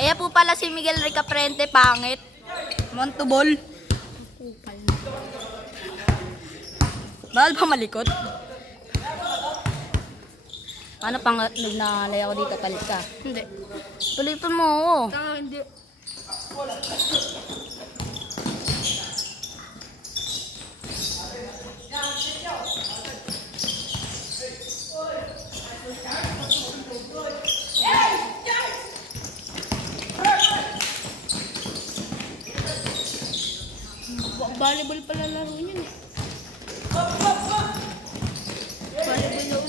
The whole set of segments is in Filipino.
Ayan po pala si Miguel Ricaprente, pangit. Montubol. Bawal pa malikot? Ano pang nagnalay ako dito, palit ka? Hindi. Palitan mo ako. Hindi. Volleyball pala laro yun eh. Volleyball yun.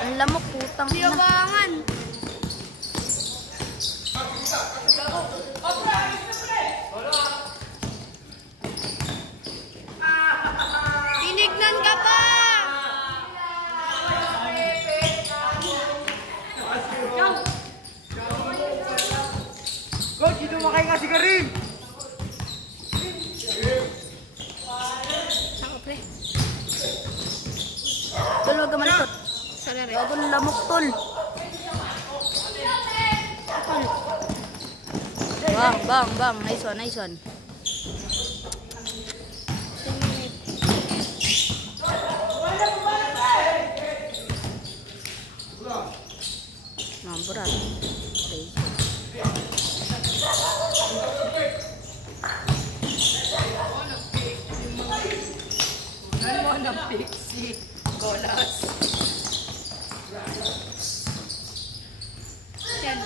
Ang lamok, putang ina. Siyabangan. Tinignan ka pa! Coach, dito makay ka sigarin! Ako, pre. Tol, huwag ka malikot. Sarere. Gago ng lamok, tol. Bang. Nice one. Namburat. Ano na pixie? Golas. Yan.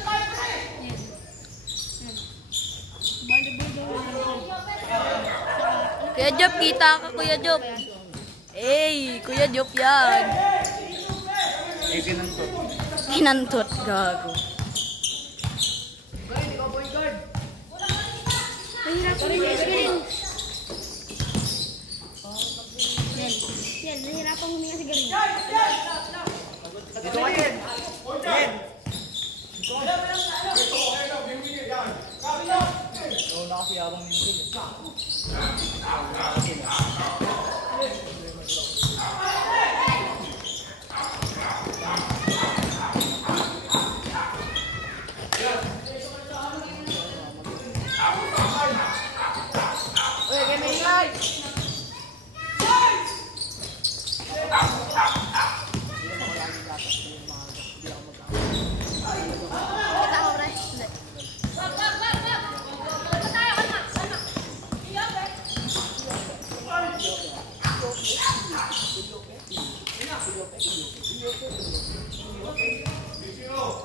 Volleyball daw. Kuya Job, kita ka, Kuya Job. Kuya Job yan. Kinantot, gago. Mahirap sa mga sigarin. Yan, nahirapan huminga sigarin. Dito ka din! Din! Nakakiyabang nito. Kita ko, pre. Hindi.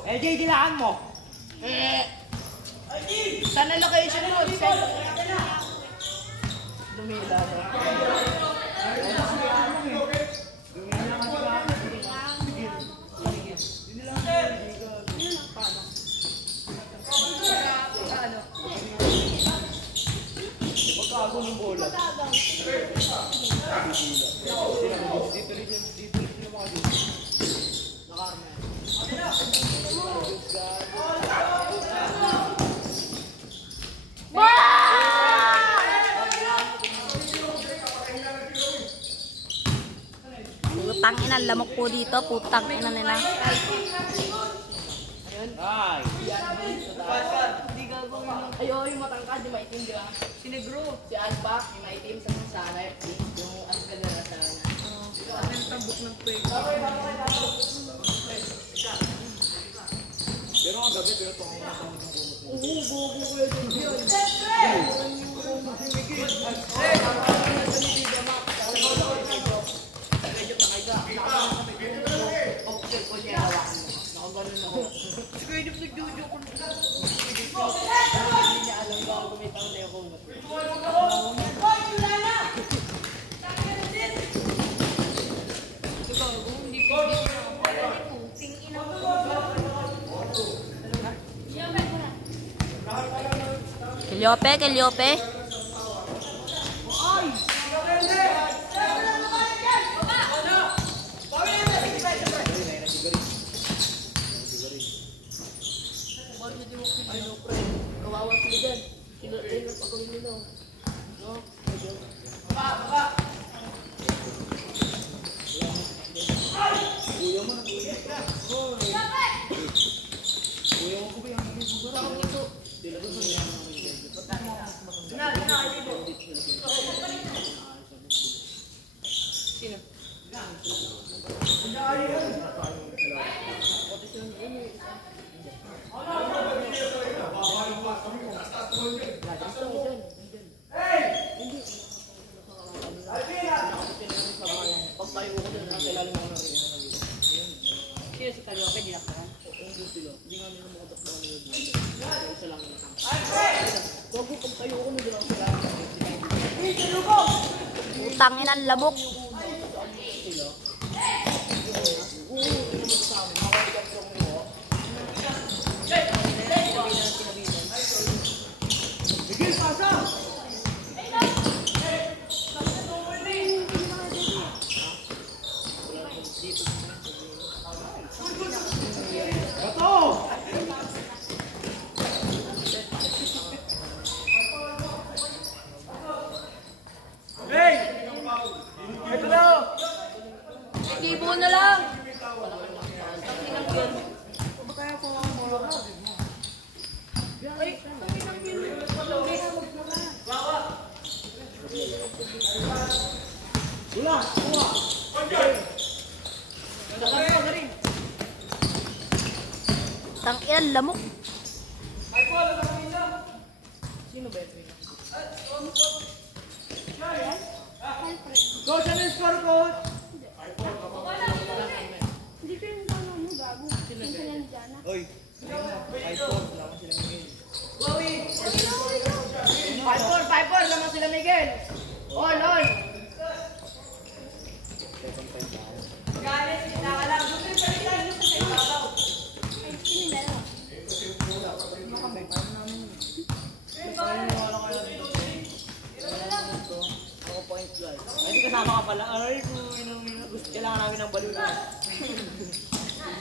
LJ, dilaan mo! Sana location mo. Dumila ba? Pagkago ng bola. Putang ina, lamok po dito. Putang ina nila. Ay! Ayo, yung matangkad, yung maitim, di ba? Si Negro. Si Alba, yung maitim sa sana. Yung asgal na sana. Ano yung tambok ng kwek? Pero ang gabi, pero ito ang mga ng kumot mo. Gogo ko yung yun. Kelyope. Sino si Kalyope, dinaktahan? Hindi sila. Hindi nga nila makatakbahan nila dito. Isa lang nila. Bago pag tayo ko nila lang sila. Utangin ang labok. Miguel, pasa! Bato! Hey! Ito na! Ibo na lang. Wala! Kuha! Tangin ang lamok. Sino ba ito? Coach, ano yung score, coach? Hindi ko yung tanong mo, gago. Yung sila ni Jana. Oy! 5-4, wala sila Miguel. 5-4 naman sila Miguel. On. Ay, sino yung dalawa? Ako point guard. Hindi kasama ka pala. Ay, gusto kailangan namin ng balon.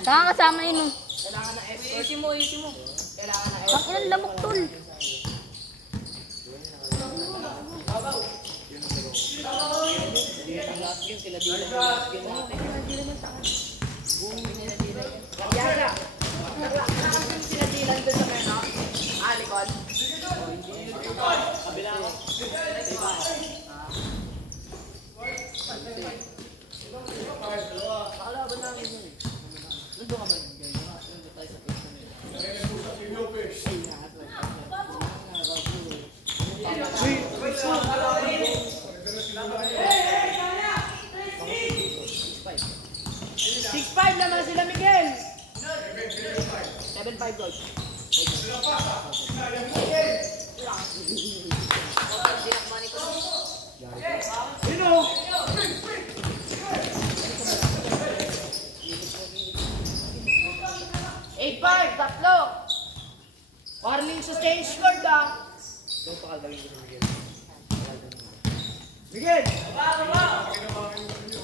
Saka kasama yun. Kailangan na escort. Isi mo. Kailangan na escort. Tangin ang lamok tol. Last game sila dito. Last game natin. Yara. Nakakasin sila Dylan doon sa mena. Likod. Kabila ako. Pakalaban namin yun. Nandun ka ba yun? Nandun tayo sa pwesto nila. Six 5 naman sila Miguel. 7-5 goals. Sino? 8-5, tatlo. Warning sa change scored ah. Ito pakalagay ko sa Miguel. Miguel!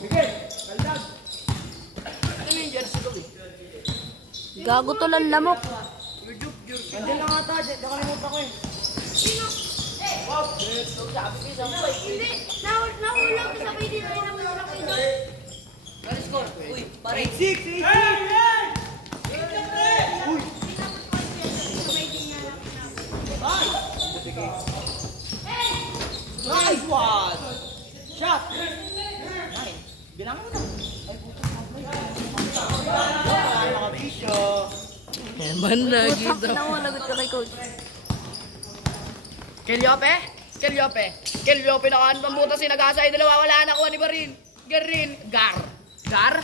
Miguel! Kaldag! Ano yung jersey ko eh? Gago tol ang lamok. Nandiyan lang ata, nakalimutan ko eh. Hindi, nahulog. Sabay din na nahulog kayo doon. Ano score? Uy, pare. 8-6! 8-6! Uy! Nice one! Shot! 9. Bilang mo na. Ay, puto. Ay, mga bisyo! Tangin na mo, lagot ka kay coach. Kelyope nakaan pambuta si Nagasay. Dalawa wala na kuha ni Barin. Gar.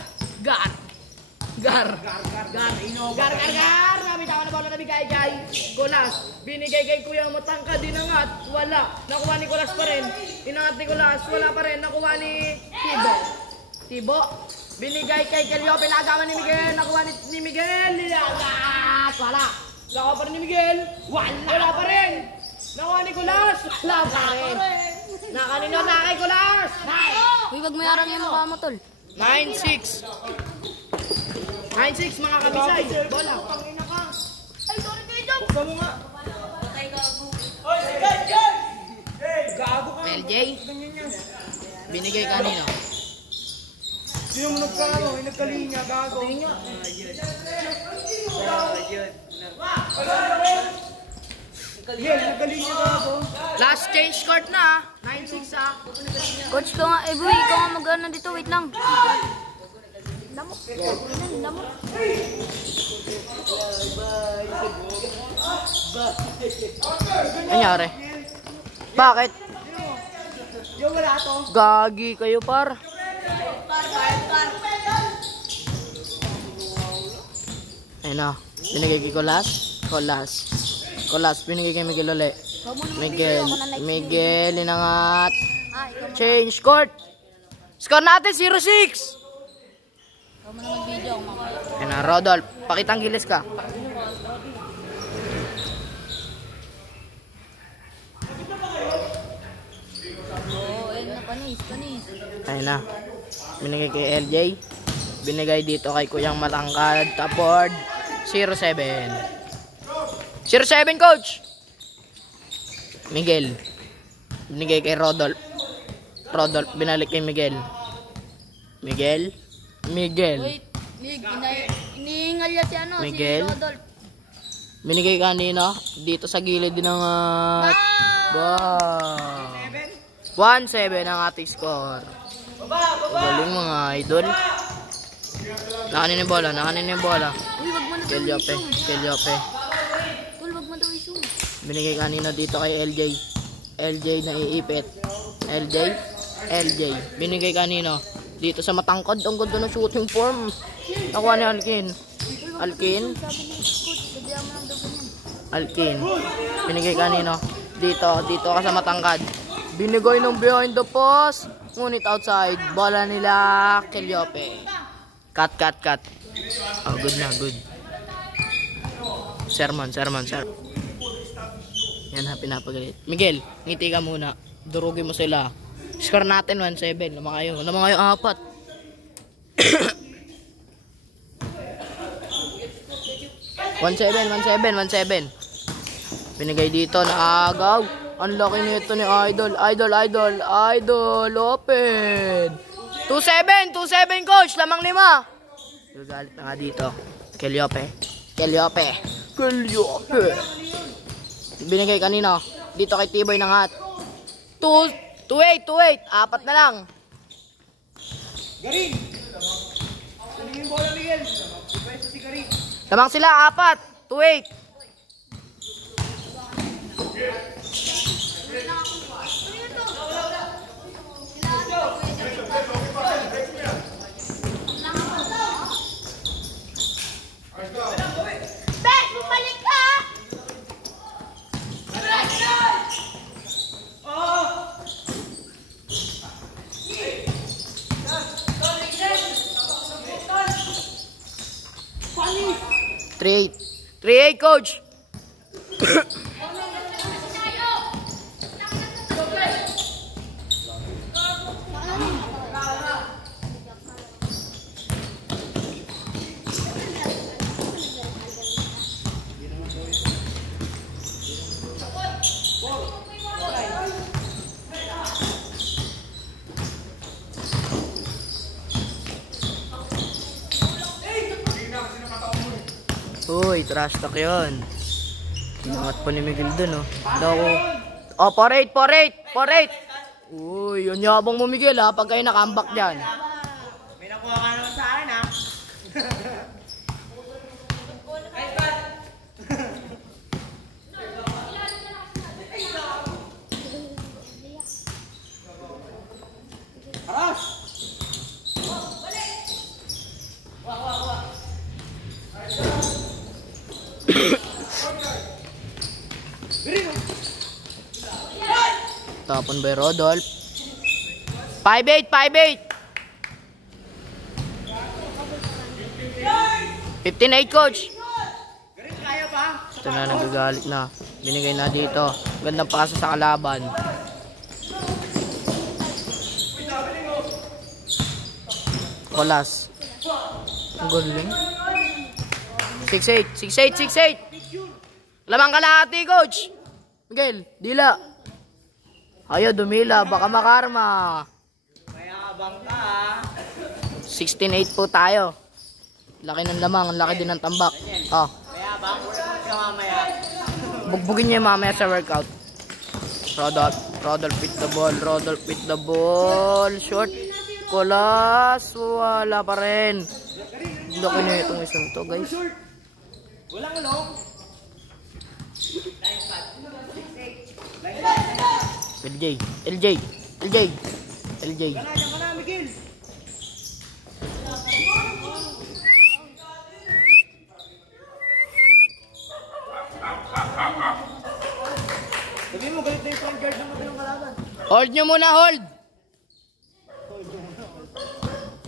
Namin ako na bola na bigay kay Golas. Binigay kay Kuya Matangka, dinangat. Wala. Nakuha ni Golas pa rin. Inangat ni Golas. Wala pa rin. Nakuha ni Tibo. Binigay kay Kelyope. Nagaman ni Miguel. Nakuha ni Miguel. Nilagat. Wala. Nakuha pa rin ni Miguel. Wala pa rin. Nakuha ni Golas. Wala pa rin. Nakanino na kay Golas. Uy, wag mo yarang yung mukha mo tol. 9-6 mga kabisay. Bola. Ay, sorry kayo doon. Buksan mo nga! Gago ka! LJ. Binigay kanino? Sino mo nagkano? Yung nagkalinya, gago. Miguel, nagkalinya, gago. Last change court na. 9-6 ah. Coach ko nga, boy, ikaw nga mag-ano dito, wait lang. Lamok. Lamok. Nangyari? Bakit? Yo, wala to. Gagi kayo par. Ayun na. Binigay kay Colas. Colas, binigay kay Miguel uli. Miguel, inangat. Change court. Score natin, 0-6. Ikaw mo na mag-video ako mamaya. Ayun na, Rodolph. Pakitang gilis ka. Oo, ayun na, panis. Ayun na. Binigay kay LJ. Binigay dito kay Kuyang Matangkad. Tapord. 0-7. 0-7, coach. Miguel. Binigay kay Rodolph. Binalik kay Miguel. Miguel. Wait, inihingal niya si ano, Miguel. si Rodolph. Binigay kanina. Dito sa gilid din ng... Wow. 1-7 ang ating score. Galing mga idol. Nakanin yung bola. Uy, wag mo na daw Kelyope. Tol, wag mo daw i-zoom. Binigay kanina dito kay LJ na iipit. LJ. Binigay kanina dito sa Matangkad. Ang ganda ng shooting form. Nakuha ni Alkin. Sabi ni coach, sabihan mo lang daw ganyan. Alkin. Binigay kanina dito ka sa Matangkad. Binigay ng behind the post. Ngunit outside. Bola nila Kelyope. Cut. Oh, good. Sermon. Yan ha, pinapagalit. Miguel, ngiti ka muna. Durugin mo sila. Score natin 1-7. Lamang kayo 4. One seven. Binigay dito na agaw. Ang laki nito ni Idol. Open. 2-7, coach. Lamang 5. Galit na nga dito. Kelyope. Binigay kanina. Dito kay Tiboy ng hat. 2-8. 4 na lang. Garing! Ano yung bola, Miguel? Pwesto si Garing. Lamang sila, 4. 2-8. Bek, bumalik ka! Three eight, coach. Uy, trash talk yun. Inangat pa ni Miguel dun, oh. Dako. Oh, 4-8. Uy, yun yabang mo, Miguel, ha. Pag kayo nakambak dyan. May nakuha ka naman sa akin, ha? Aras! Tapon by Rodolph. 5-8. 15-8, coach. Garing, kaya ba? Ito na, nagagalit na. Binigay na dito. Gandang pasa sa kalaban. Colas. Ang galing. 6-8. Lamang kalahati, coach. Miguel, dila. Ayaw, dumila. Baka makarma. Mayabang ka, ha? 16-8 po tayo. Laki ng lamang. Ang laki din ng tambak. Oh. Mayabang, ulit ka mamaya. Bugbugin niya mamaya sa workout. Rodolph with the ball. Short. Colas. Wala pa rin. Laki na itong isang to, guys. Walang long. LJ. Ka na, Miguel. Hold nyo muna, hold.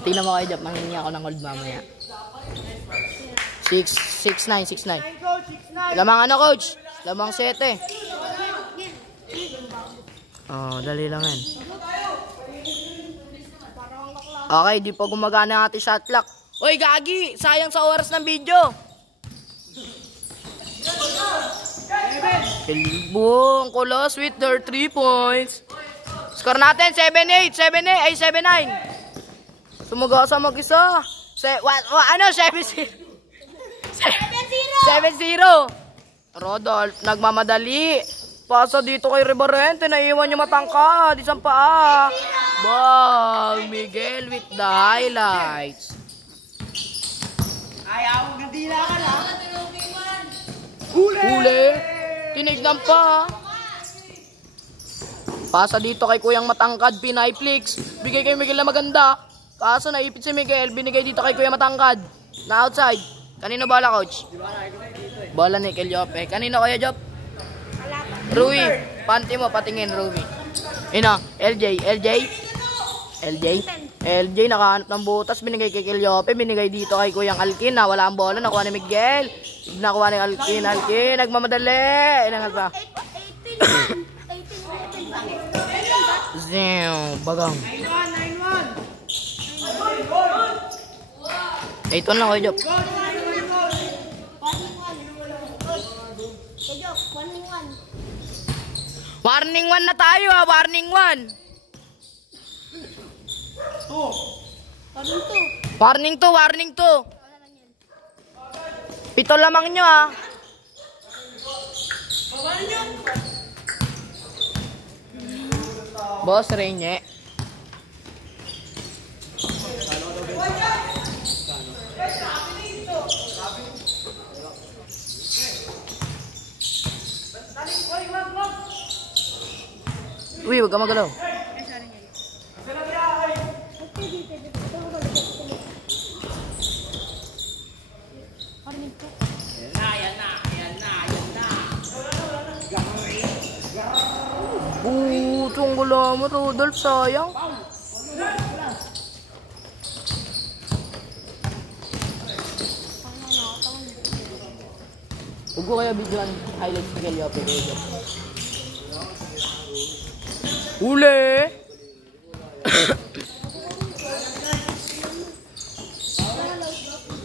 Tingnan mo kayo, Jop. Manghingi ako ng hold mamaya. 6'9", 6'9". Lamang ano, coach? Lamang 7. Oh, dali lang yan. Okay, di pa gumagana ang ating shot clock. Uy, gagi! Sayang sa oras ng video. Silbong Kulos with their 3 points. Score natin, 7-8, 7-8, ay 7-9. Sumugasa mag-isa. 7-0. 7-0. Rodolph, nagmamadali. Pasa dito kay Ribarente, naiiwan yung matangkad. Isang paa. Wow, Miguel with the highlights. Ayaw, gandila ka lang. Huli. Tinignan pa. Pasa dito kay Kuyang Matangkad, Pinay Flix. Bigay kay Miguel na maganda. Kaso naipit si Miguel, binigay dito kay Kuyang Matangkad. Na outside. Kanino bala, coach? Bala ni Kelyope. Kanino kaya, Jop? Rui. Panty mo, patingin, Rui. Ina, LJ, nakahanap ng butas. Binigay kay Kelyope. Binigay dito kay Kuyang Alkin. Na wala ang bola. Nakuha ni Miguel. Nakuha ni Alkin. Nagmamadali. Inangat pa. 18. Bagang. 8-1 lang kayo, Jop. Warning 1 na tayo, ha. Warning 1. Warning 2. 7 lamang nyo, ha. Boss Reñe. Uy, wag ka magalaw. Butong gula mo, Rodolph, sayang. Huwag ko kaya videoan highlights ni Kelyope. Uli!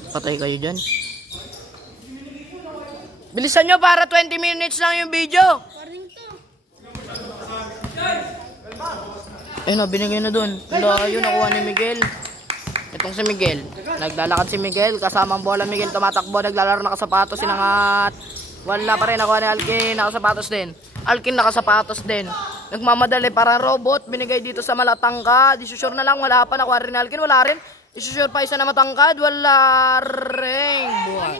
Patay kayo dyan. Bilisan nyo para 20 minutes lang yung video. Ayun na, binigay na dun. Layo, nakuha ni Miguel. Itong si Miguel. Naglalakad si Miguel. Kasama ang bola Miguel. Tumatakbo. Naglalaro nakasapatos. Sinangat. Wala pa rin. Nakuha ni Alkin. Nakasapatos din. Alkin nakasapatos din. Nagmamadali para robot. Binigay dito sa Malatangkad. Isusure na lang. Wala pa. Nakuha rin ni Alkin. Wala rin. Isusure pa isa na Matangkad. Wala rin. Buwan.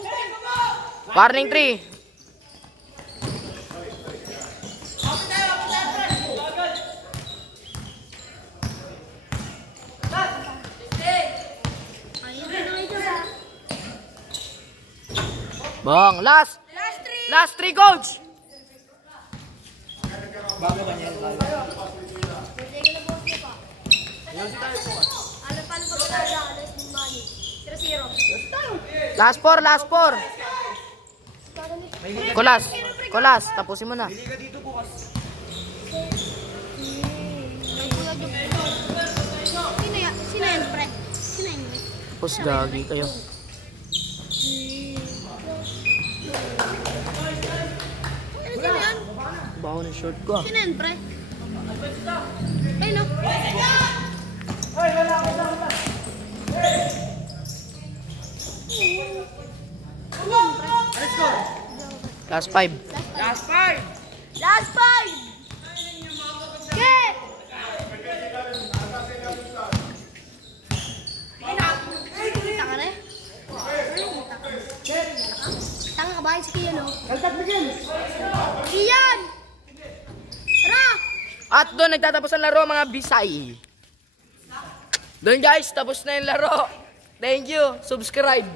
Warning 3. Bang, last 3, coach. Bago ba niya? Last 4. Kulas, tapusin mo na. Bili ka dito bukas. Sino yan, pre? Tapos gagi kayo. Sino yan? Baho ng short ko. Sino yan, pre? Ay, no? Let's go. Last 5. Last 5. Last 5! Okay! Taka na eh. Tanga ka ba? Si Kian, no? Kaltag Miguel. Kian! Tara! At doon nagtatapos ang laro, mga Bisay. Doon guys, tapos na yung laro. Thank you. Subscribe.